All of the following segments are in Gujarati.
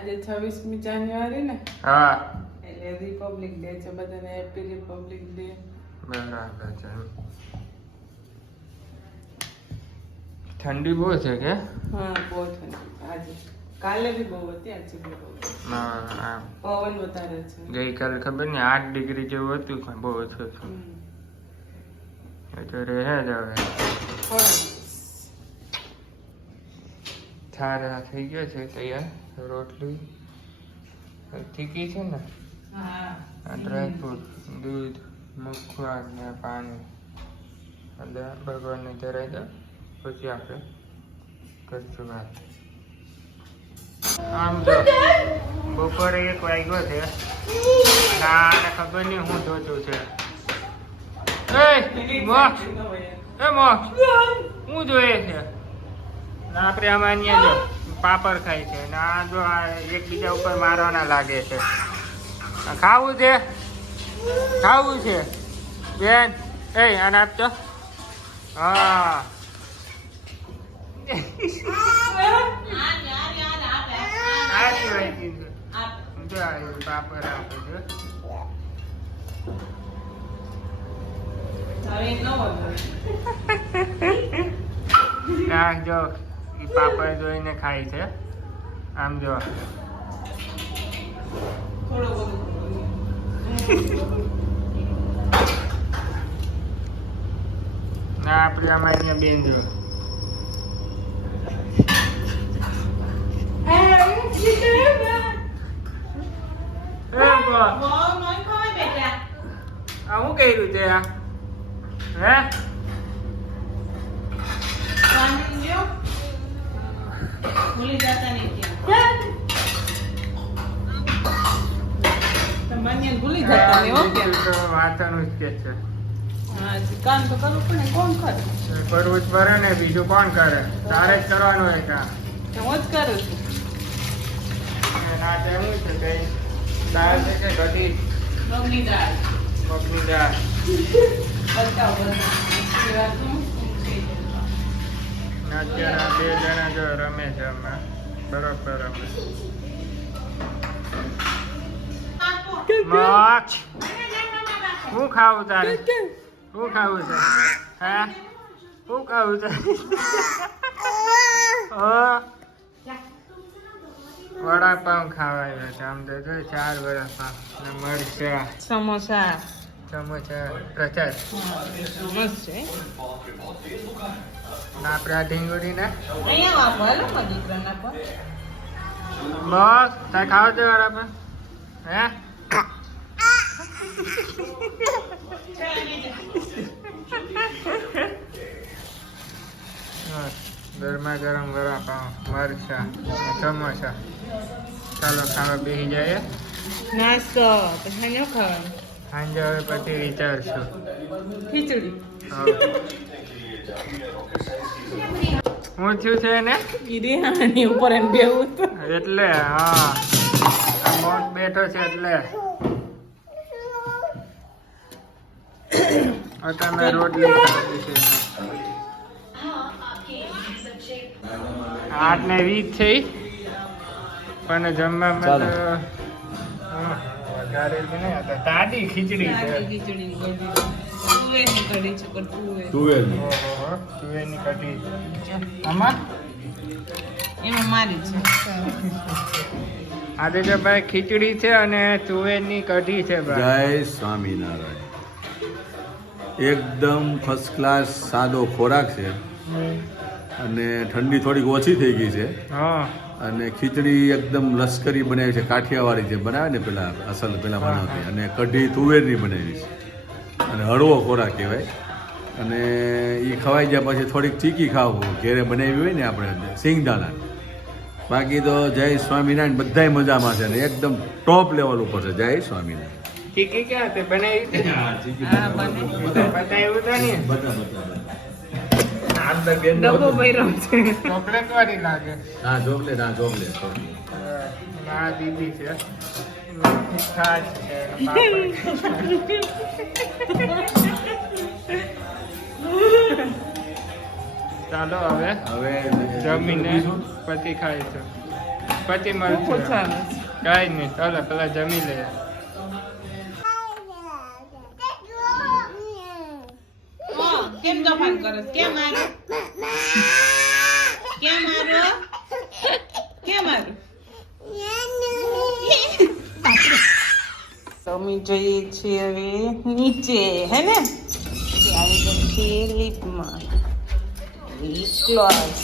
આજે 26મી જાન્યુઆરી ને હા એટલે રિપબ્લિક ડે છે, બધાને હેપી રિપબ્લિક ડે. બરાબર છે. ઠંડી બહુ છે કે? હા બહુ ઠંડી આજે, કાલે બી બહુ હતી, આજે બી બહુ હતી. હા, પવન વધારે છે. ગઈકાલે ખબર ને 8 ડિગ્રી જેવું હતું, પણ બહુ ઓછું હતું. એ તો રહે જ હવે. થારા થઈ ગયો છે તૈયાર. રોટલી ઠીકી છે ને, હા ડ્રાયફ્રૂટ, દૂધ, મુખવાસ ને પાણી એટલે ભગવાનને ધરાઈ દો, પછી આપણે કરશું વાત. આમ તો બપોરે 1 વાગ્યો છે, આને ખબર નહીં હું જોતું છે. મોક્ષ હું જોઈએ છે. આપણે આમાં અહીંયા જો પાપડ ખાય છે ને આ જો આ એકબીજા ઉપર મારવાના લાગે છે. ખાવું છે બેન? એ આને આપજો. હા પાપડ આપે છે. જો ઈ પાપડ જોઈને ખાય છે. આમ જો ના આપણે આમાં અહીંયા બેન જો શું કર્યું છે આ? હે ભૂલી જતા નહીં કે વાંચવાનું જ કે છે. કામ તો કરવું પડે, કોણ કરે? કરવું જ પડે ને, બીજું કોણ કરે? તારે જ કરવાનું હોય કામ. હું જ કરું છું. ના શું છે કઈ દાળ છે કે કઢી? મગની દાળ. મગની દાળ. અત્યારે 2 જણા જો રમે છે હમણાં, બરોબર રમે. મોક્ષ શું ખાવું તારે? શું ખાવું છે? હે શું ખાવું છે? વડાપાઉં ખાવા આવ્યા છે. આમ તો જો 4 વડાપાઉં ને મરચા, સમોસા, સમોસા, પ્રચાર મસ્ત છે. આપણે આ ઢીંગુડી ને અહીંયા આપો, હાલો મારા દીકરાને આપો. બસ તારે ખાવા છે વડાપાઉં? હે ગરમા ગરમ વડાપાઉં, મરચા, સમોસા. ચાલો ખાવા બેસી જાય. નાસ્તો પછી ન ખાવાનું. સાંજે હવે પછી વિચારશું. ખીચડી. હું થયું છે એને આની ઉપર એમ બેવું એટલે હા મોટ બેઠો છે એટલે તમે રોટલી ખાધી છે. 8:20 છે પણ જમવામાં તો વધારે જ નહીં હતા. તાડી ખીચડી છે. ખીચડી તુવેરની કઢી છે, પણ તુવેરની કઢી. આમાં એમાં મારી છે. આજે જો ભાઈ ખીચડી છે અને તુવેરની કઢી છે ભાઈ. જય સ્વામિનારાયણ. એકદમ ફર્સ્ટ ક્લાસ સાદો ખોરાક છે અને ઠંડી થોડીક ઓછી થઈ ગઈ છે. હા અને ખીચડી એકદમ લશ્કરી બનાવી છે, કાઠિયાવાડી જે બનાવે ને પેલા અસલ પેલા બનાવતી. અને કઢી તુવેરની બનાવી છે અને હળવો ખોરાક કહેવાય. અને એ ખવાઈ ગયા પછી થોડીક ચીકી ખાવું ઘેરે બનાવી હોય ને આપણે સિંગદાણા. બાકી તો જય સ્વામિનારાયણ, બધાય મજામાં છે ને એકદમ ટોપ લેવલ ઉપર છે. જય સ્વામિનારાયણ. ચીકી ક્યાં તે બનાવી છે? બતાવ્યું તો નહીં. ડબ્બો ભર્યો છે. ચોકલેટ વાળી લાગે. હા ચોકલેટ, હા ચોકલેટ. ના દીદી છે. છાશ છે, પાપડ. ચાલો હવે હવે જમીને પછી ખાઈશું. પછી શું મળશું પૂછવાનું છે? કઈ નહીં ચાલો પેલા જમી લઈએ હા, કેમ તોફાન કરે છે? કેમ મારું? કેમ મારું? કેમ મારું? તો અમે જઈએ છીએ હવે નીચે, હે ને? આવી ગઈ છે લિફ્ટમાં. ક્લાસ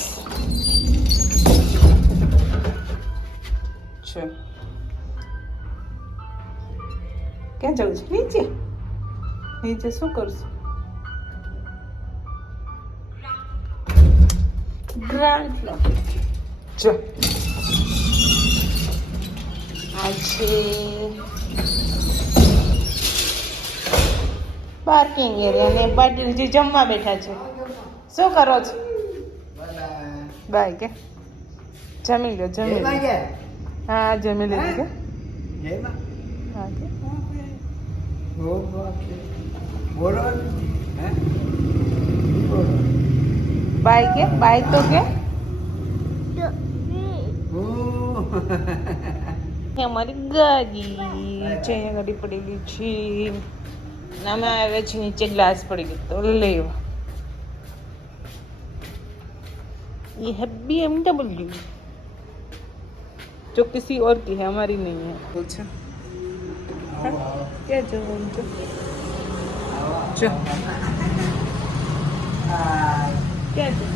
છે. ક્યાં જવું છે? નીચે. નીચે શું કરશું? Ground floor. જો આ છે પાર્કિંગ એરિયા ને બાજુ જમવા બેઠા છે. શું કરો છો? બાય કે જમી લો, જમી લો. હા, જમી લીધું કે? હા કે? બાય કે? બાય તો કે? અમારી ગાડી છે, ગાડી પડેલી છે. નામે આવે છે નીચે ગ્લાસ પડી ગયો તો લેવા. ये है BMW, जो किसी और की है, हमारी नहीं है. अच्छा क्या जो क्या जो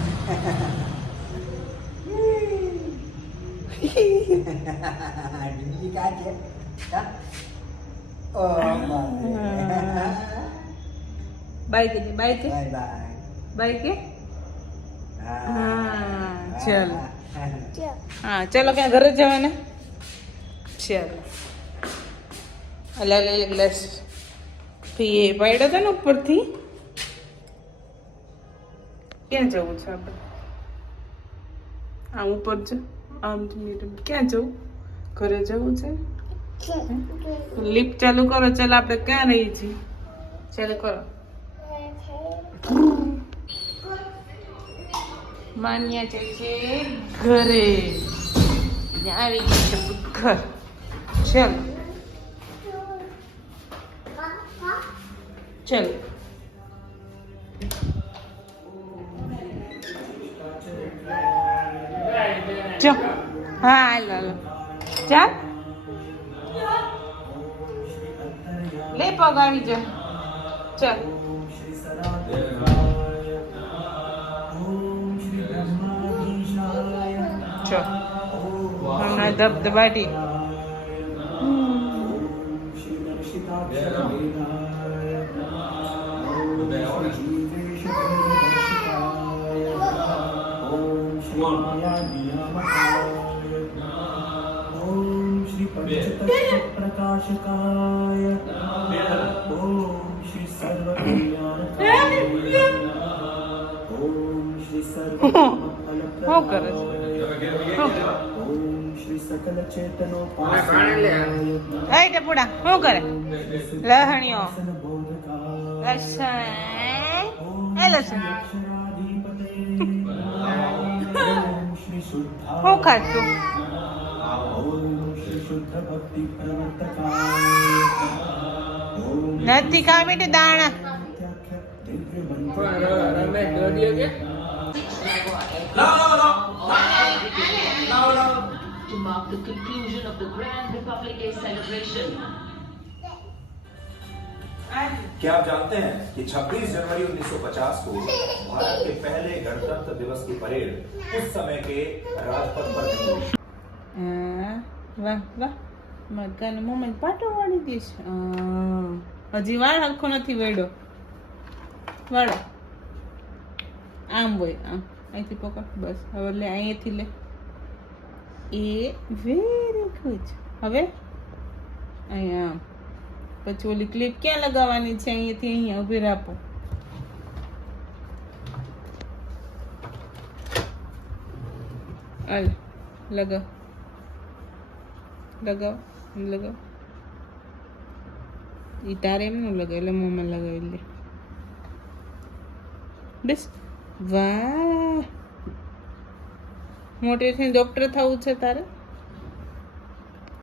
बाय के बाय के बाय के हाँ चलो हाँ चलो क्या घर जवाना चलो અલા લે ગ્લાસ પીએ પડ્યો હતો ને ઉપરથી. ક્યાં જવું છે આપણે? આમ ઉપર જ આમ ક્યાં જવું? ઘરે જવું છે? લિફ્ટ ચાલુ કરો. ચાલ આપણે ક્યાં રહી છીએ? ચાલુ કરો. માન્યા જાય છે ઘરે. આવી ગઈ છે ઘર. ચાલો ચાલો ચો હા હાલો હાલો ચાલ લે પગ આવી જા ચાલ ચો હમણાં ધબધબાટી प्रकाशकाय ओम श्री सर्वकल्याणकाय ओम श्री सर्वफलप्रदाय ओम श्री सकल चेतनोपाध्याय એ ટપુડા શું કરે? લહણીઓ લસણ એ લસણ શું ખાશું? નથી ખાવા બેટી દાણા. To mark the conclusion of the Grand Republic Day celebration. क्या आप जानते हैं कि 26 जनवरी 1950 को भारत के पहले गणतंत्र दिवस की परेड उस समय के राजपथ पर निकली? વાહ વાહ મકાન મમ્મી પાટો વાળી દઈશ. હજી વાળ હરખો નથી વેડો. વાળો આમ હોય આમ અહીંથી પકડ બસ. હવે લે અહીંયાથી લે. એ વેરી ગુડ. હવે અહીંયા આમ પછી ઓલી ક્લિપ ક્યાં લગાવવાની છે? અહીંયાથી અહીંયા ઊભી રાખો. હાલ લગાવ લગાવ લગાવ. એ તારે એમ ન લગાવ એટલે મોમાં લગાવી લે. બસ વાહ મોટે થઈને ડોક્ટર થવું છે તારે?